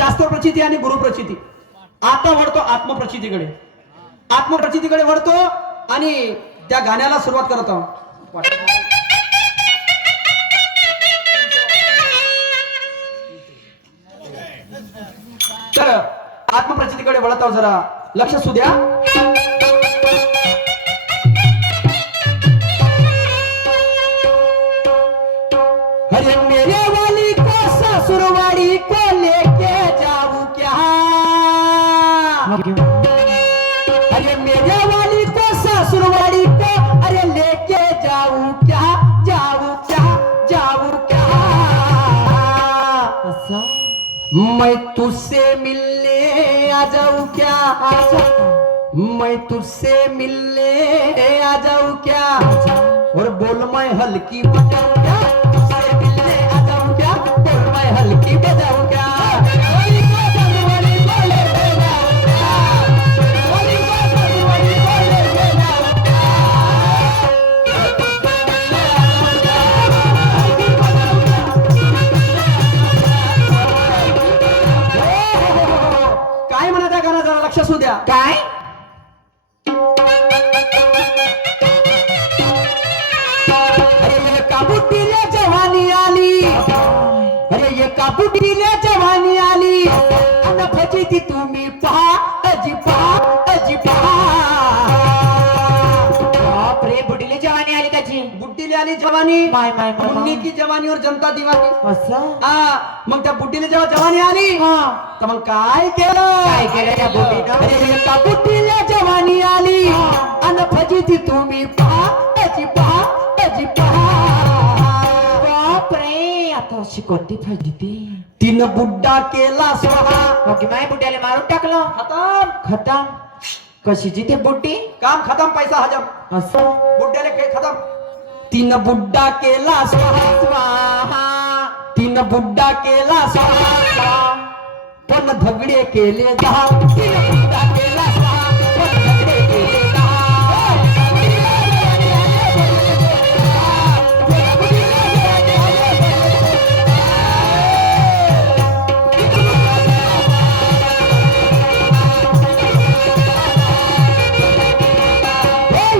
शास्त्र प्रचिती आणि गुरु प्रचिती. आता वळतो आत्मप्रचितीकडे. आत्मप्रचितीकडे वळतो आणि त्या गाण्याला सुरुवात करत आहोत. तर आत्मप्रचितीकडे वळत आहोत, जरा लक्ष असू द्या. अरे मेरे वाली को ससुरवाड़ी को लेके जाऊं क्या? अरे मेरे वाली को ससुरवाड़ी को अरे लेके जाऊं क्या? जाऊं क्या? जाऊं क्या? मैं तुझसे मिलने आ जाऊं क्या? मैं तुझसे मिलने आ जाऊं क्या? और बोल मैं हल्की बजाऊं क्या? तुझसे मिलने आ जाऊं क्या? बोल मैं हल्की बजाऊं क्या? काय म्हणा त्या गाणं, जरा लक्ष असू द्या. काय काबुटीला जवानी आली, अरे ये काबुटीला जवानी आली, अन फजिती तुम्ही पहा, अजी पहा, अजी पहा. बापरे, बुडीली जवानी आली त्याची. बुड्डीला आली जवानी, माय माय मुन्नी की जवानीवर जनता दिवानी. असं मग त्या बुड्डीला जेव्हा जवानी आली तर मग काय केलं? काय केलं त्या बुड्डीनं? अरे ये काबुटीला जवानी आली, अन फजिती तुम्ही पहा, अजी पहा, अजी पहा. बापरे, आता अशी कोणती फजिती? तीन बुड्डा केला स्वाहा. ओके, माय बुड्याला मारून टाकलं. खतम. खतम. कशीची ते बुड्डी? काम खतम, पैसा हजम. असं बुड्ड्याले काही खतम. तीन बुड्डा केला स्वाहा, स्वाहा. तीन बुड्डा केला स्वाहा, पण धगडे केले दहा. तीन बुड्डा केला स्वाहा, पण धगडे केले दहा.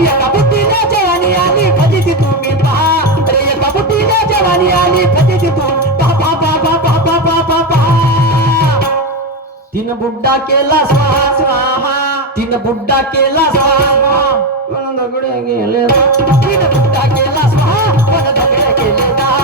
एका बुड्डीला जवानी आली, फजिती तुम्ही पहा. अरे एका बुड्डीला जवानी आली, फजिती तुम्ही पहा, पहा, पहा, पहा, पहा, पहा, पहा. तीन बुड्डा केला स्वाहा, स्वाहा. तीन बुड्डा केला स्वाहा, पण दगडे गेले. तीन बुड्डा केला स्वाहा, पण दगडे गेले दहा.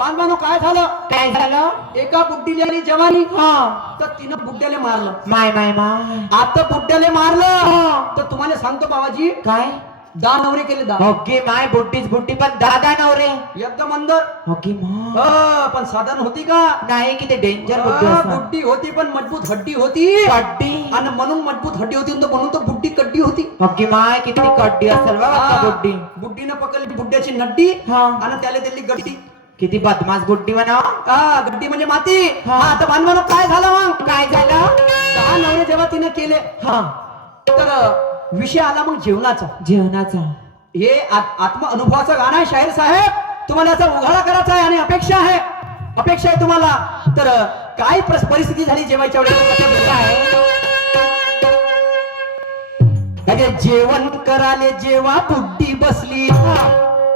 बांधवानो, काय झालं? काय झालं? एका बुड्डीला आली जवानी, हा. तर तिनं बुड्ड्याला मारलं. माय माय माय. आता बुड्ड्याला मारलं तर तुम्हाला सांगतो बाबाजी, काय? दहा नवरे केले, दहा. ओके, माय बुड्डीच बुड्डी, पण दादा नवरे. एकदम अंदर. ओके मा. पण साधारण होती का? नाही, किती डेंजर बुड्डी असणार. बुड्डी होती पण मजबूत हड्डी होती. कड्डी. आणि म्हणून मजबूत हड्डी होती, म्हणून तर बुड्डी कड्डी होती. ओके माय, किती कड्डी असेल बाबा बुड्डी. बुड्डीनं पकडली बुड्ड्याची नड्डी हा. आणि त्याला दिली गड्डी. किती बदमाश बुड्डी म्हणावं. गड्डी म्हणजे माती. हा. आता बांधवानो, काय झालं मग? काय झालं? दहा नवरे जेव्हा तिनं केले, हा. तर विषय आला मग जेवणाचा. जेवणाचा. हे आत्म अनुभवाचं गाणं आहे शाहीर साहेब. तुम्हाला याचा उघाडा करायचा आहे आणि अपेक्षा आहे तुम्हाला. तर काय परिस्थिती झाली जेवायच्या वेळेस? अरे जेवण कराले जेव्हा बुड्डी बसली,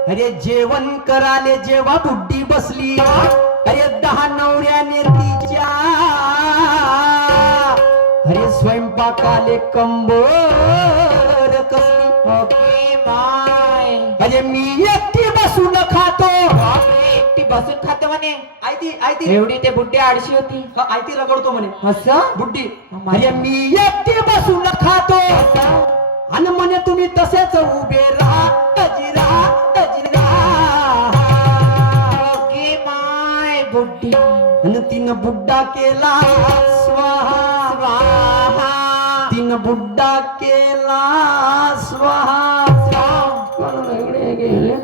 अरे जेवण कराले जेव्हा बुड्डी बसली, अरे दहा नवऱ्याने तिच्या अरे स्वयंपाकाले कंबर कसली. ओके माय. अरे मी एकटी बसून खातो. एकटी बसून खातो म्हणे. आयती एवढी ते बुड्डी आळशी होती. आयती रगडतो म्हणे असं बुड्डी. अरे मी एकटी बसून खातो, आणि म्हणे तुम्ही तसेच उभे राहा, अजी राहा, अजी राहा. ओके माय बुड्डी. आणि तीन बुड्डा केला स्वाहा, स्वाहा. तीन बुड्डा केला स्वाहा. गेले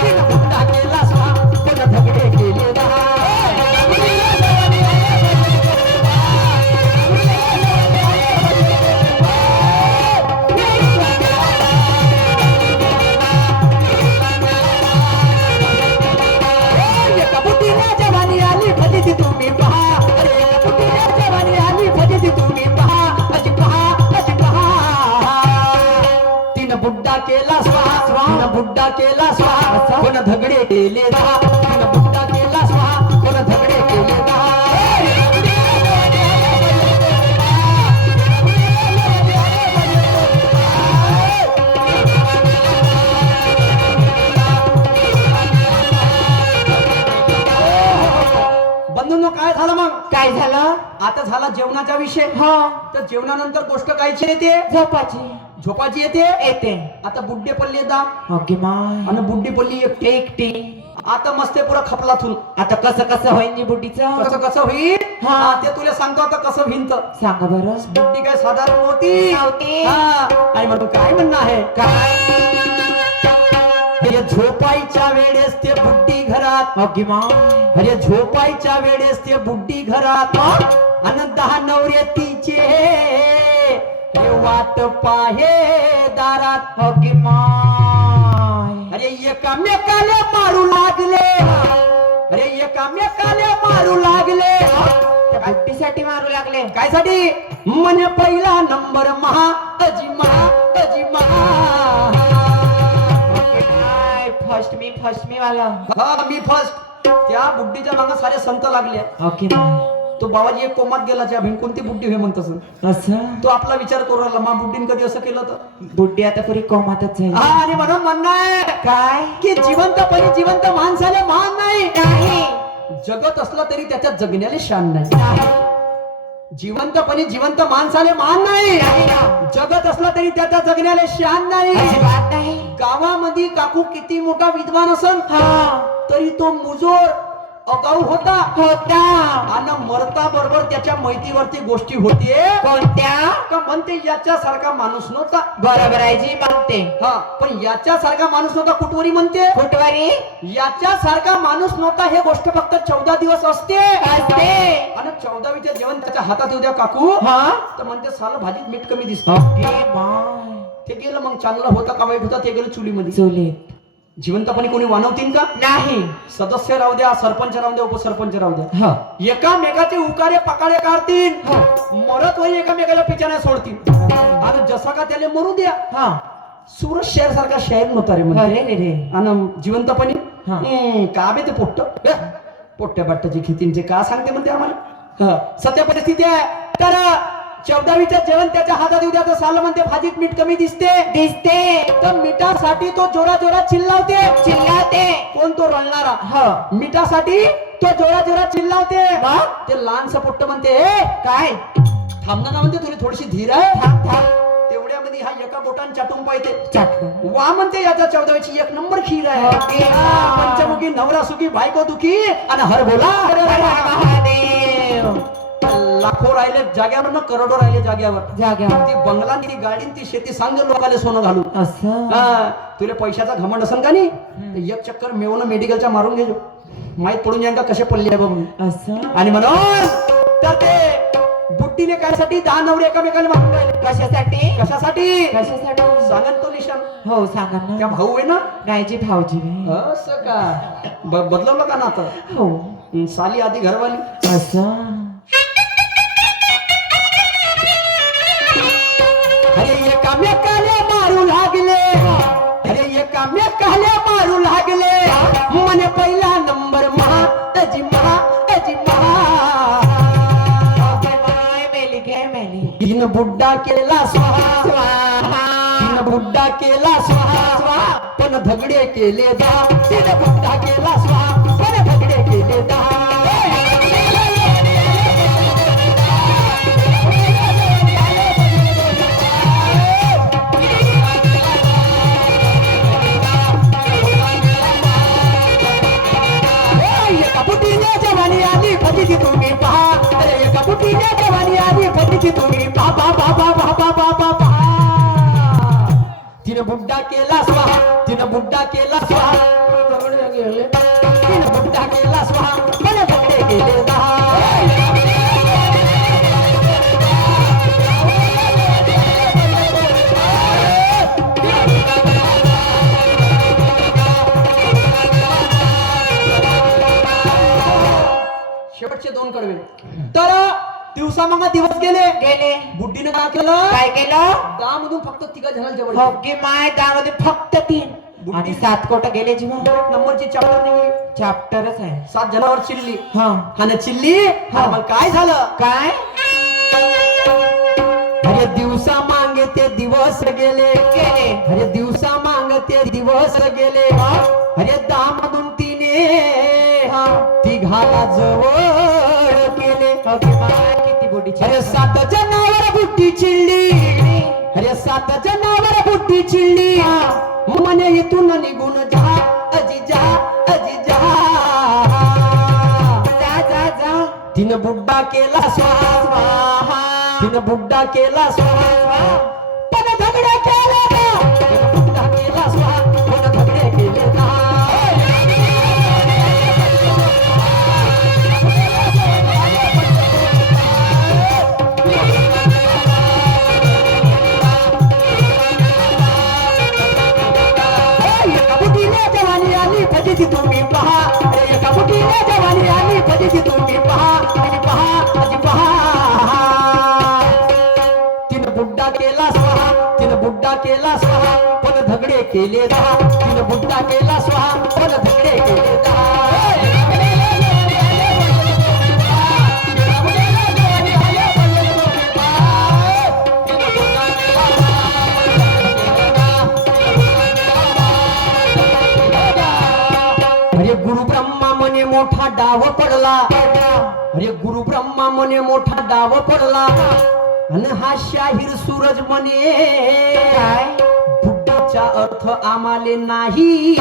तीन बुड्डा केला स्वाहा, पण धगडे गेले दहा. तुम्ही पहा अजी पहा अजी पहा तिनं बुड्डा केला स्वाहा तिनं बुड्डा केला स्वाहा कोण धगडे केले दहा तिनं बुड्डा केला स्वाहा कोण धगडे केले दहा बंधूंनो काय झालं मग काय झालं आता झाला जेवणाचा विषय हा तर जेवणानंतर गोष्ट कायची येते झोपाची झोपाची येते येते आता बुड्डे पल्ली येतात ओके माय आणि बुड्डी पल्ली एकटी एकटी आता मस्ते पुरा खपलाथून आता कसं कसं होईन जी बुड्डीचं कसं कसं होईल हा. हा, ते तुला सांगतो आता कसं भिंत सांगा बरं बुड्डी काय साधारण नव्हती नव्हती. हा, आणि म्हणतो काय म्हणणं आहे काय अरे झोपायच्या वेळेस ते बुड्डी घरात ओके माय अरे झोपायच्या वेळेस ते बुड्डी घरात आणि 10 नवरे तिचे हे वाट पाहे दारात ओके माय अरे एकामेकाला मारू लागले अरे एकामेकाला मारू लागले त्या बुड्डीसाठी मारू लागले काय साठी म्हणे पहिला नंबर महा अजी महा अजी महा फर्स्ट मी वाला हा मी फर्स्ट त्या बुड्डीच्या मागे सारे संत लागले ओके माय तो बाबाजी एक कोमात गेला ज्या भिन कोणती बुड्डी होय म्हणत असं असं तो आपला विचार करू राहिला मा बुड्डीन कधी असं केलं तर बुड्डी आता पुरी कोमातच जाईल हा आणि म्हणून म्हणणं आहे काय की जिवंतपणी जिवंत माणसाले मान नाही नाही जगत असलं तरी त्याच्यात जगण्याला शान नाही जिवंतपणी जिवंत माणसाले मान नाही जगत असलं तरी त्याच्या जगण्याला शान नाही अजिबात नाही गावामध्ये काकू किती मोठा विद्वान असन तरी तो मुजोर अगाऊ होता आणि मरता बरोबर त्याच्या मैतीवरती गोष्टी होते कोणत्या का म्हणते याच्यासारखा माणूस नव्हता बरोबर आहे जी म्हणते हा पण याच्यासारखा माणूस नव्हता कुठवरी म्हणते कुठवारी याच्यासारखा माणूस नव्हता हे गोष्ट फक्त 14 दिवस असते असते आणि 14वीचे जेवण त्याच्या हातात येऊ द्या काकू हा तर म्हणते साल भाजीत मीठ कमी दिसत ओके माय ते गेलं मग चांगलं होतं का वाईट होतं ते गेलं चुलीमध्ये चुलीत जिवंतपणी कोणी वानवतील का नाही सदस्य राहू द्या सरपंच राहू द्या उपसरपंच राहू द्या हा एकामेकाचे उकारे पकाळे काढतील मरत होई एकामेकाला पिचाने सोडतील आणि जसा का त्याला मरू द्या हा सुरत शहर सारखा शहर नव्हता रे म्हणजे अरे रे आणि जिवंतपणी हा. का बे ते पोट्ट्या बाट्ट्याची खितींचे का सांगते म्हणते आम्हाला सत्य परिस्थिती आहे तर 14वीचं जेवण त्याच्या हातात येऊ द्या तर साल म्हणते भाजीत मीठ कमी दिसते तर मिठासाठी तो जोरा जोरात चिल्लावते कोण तो रळणारा मिठासाठी तो जोरा जोरात चिल्लावते ते लहानसं पोट्ट म्हणते काय थांबणार ना म्हणते तुला थोडीशी धीर आहे तेवढ्यामध्ये हा एका बोटान चाटून पाहिजे वा म्हणते याचा 14वीची एक नंबर खीर आहे पंचमुखी नवरा सुखी बायको दुखी आणि हर बोला लाखो राहिले जाग्यावर ना करोडो राहिले जाग्यावर ती बंगला ती गाडी ती शेती सांग लोकांना सोनं घालून असं तुला पैशाचा घमंड असेल का नाही एक चक्कर मेवणं मेडिकलच्या मारून घेजो माहित पडून जाईल का कसे पडले आहे म्हणून असं आणि म्हणून तर ते बुट्टीने कायसाठी 10 नवरे एकामेकाला मारून राहिले कशासाठी सांगा तो निशाण हो सांगा त्या ना भाऊ आहे ना गायची भाऊजी असं का बदलवलं का ना आता हो साली आधी घरवाली असं अरे एकामेकाला मारू लागले अरे एकामेकाला मारू लागले म्हणे पहिला नंबर महा अजी महा अजी महा तीन बुड्डा केला स्वाहा तीन बुड्डा केला स्वाहा पण धगडे केले दहा तीन बुड्डा केला स्वाहा पण धगडे केले दहा जवानी आली फजिती तुम्ही पहा अरे एका बुटीने जवानी आली फजिती तुम्ही पहा तिने बुड्डा केला स्वाहा तिने बुड्डा केला स्वाहा तिने बुड्डा केला स्वाहा मला झगडे गेले दहा शेवटचे 2 कडवे तर दिवसा मग दिवस गेले गेले बुड्डीनं काय केलं काय केलं दहामधून फक्त तिघा जणांना जेवण हो की माय त्यामध्ये फक्त 3 आणि 7 कोट गेले जीवा नंबरची चॅप्टर निघली चॅप्टरच आहे 7 जणांवर चिल्ली हा आणि चिल्ली हा. मग काय झालं काय अरे दिवसा मागे ते दिवस गेले गेले अरे दिवसा मागते दिवस गेले अरे दामधून तिने तिघाला जवळ केले हो की माय किती बुडीची अरे 7 जणावर बुट्टी चिल्ली अरे 7 जणावर बुट्टी चिल्ली मने इथून निघून जा अजी जा अजी जा जा जा जा तिनं बुड्डा केला स्वाहा तिनं बुड्डा केला स्वाहा पण धगडे केले ना तिनं बुड्डा केला स्वाहा पण धगडे केले ना एका बुटीने जवानी आली फजिती तुम्ही पहा अरे एका बुटीने जवानी आली फजिती तुम्ही पहा आणि पहा आजी पहा तिनं बुड्डा केला स्वाहा तिनं बुड्डा केला स्वाहा पण धगडे केले दहा तिनं बुड्डा केला स्वाहा पण धगडे केले दहा अरे गुरु ब्रह्मा म्हणे मोठा डाव पडला अरे गुरु ब्रह्मा म्हणे मोठा डाव पडला आणि हा शाहीर सूरज म्हणे काय बुड्डीचा अर्थ आम्हाले नाही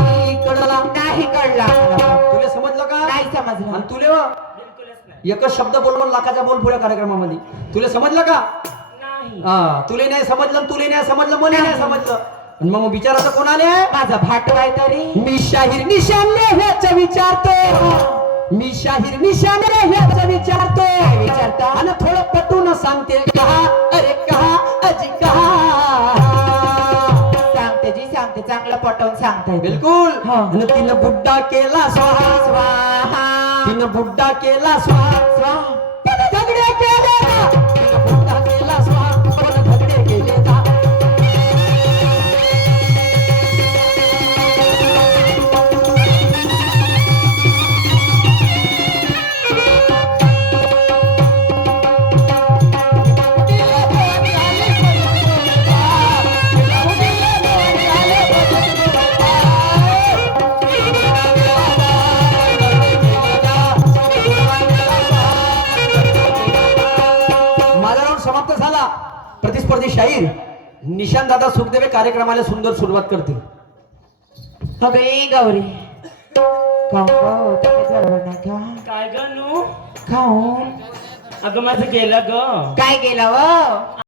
कळला नाही कळला तुला समजलं का नाही समजलं आणि तुला एकच शब्द बोल म्हणून लाखाचा बोल पुढे कार्यक्रमामध्ये तुला समजलं का नाही हा तुला नाही समजलं तुला नाही समजलं मला नाही समजलं आणि मग विचारायचं कोणाले माझा भाटवाय तरी मी शाहीर निशाने ह्याच विचारतो मी शाहीर निशाने ह्याच विचारतो विचारता? आणि थोडं पटून सांगते कहा अरे कहा अजी कहा सांगते जी सांगते चांगलं पटवून सांगताय बिलकुल हा. आणि तिनं बुड्डा केला स्वाहा स्वाहा तिनं बुड्डा केला स्वाहा स्वाहा पण झगडे केले ना तिनं बुड्डा केला स्वाहा पण झगडे केले ना माझा राऊंड समाप्त झाला प्रतिस्पर्धी शाहीर निशांत दादा सुखदेवे कार्यक्रमाला सुंदर सुरुवात करतील अगे गौरी खाऊ का काय ग नू खाऊ अगं माझं गेलं ग काय गेला व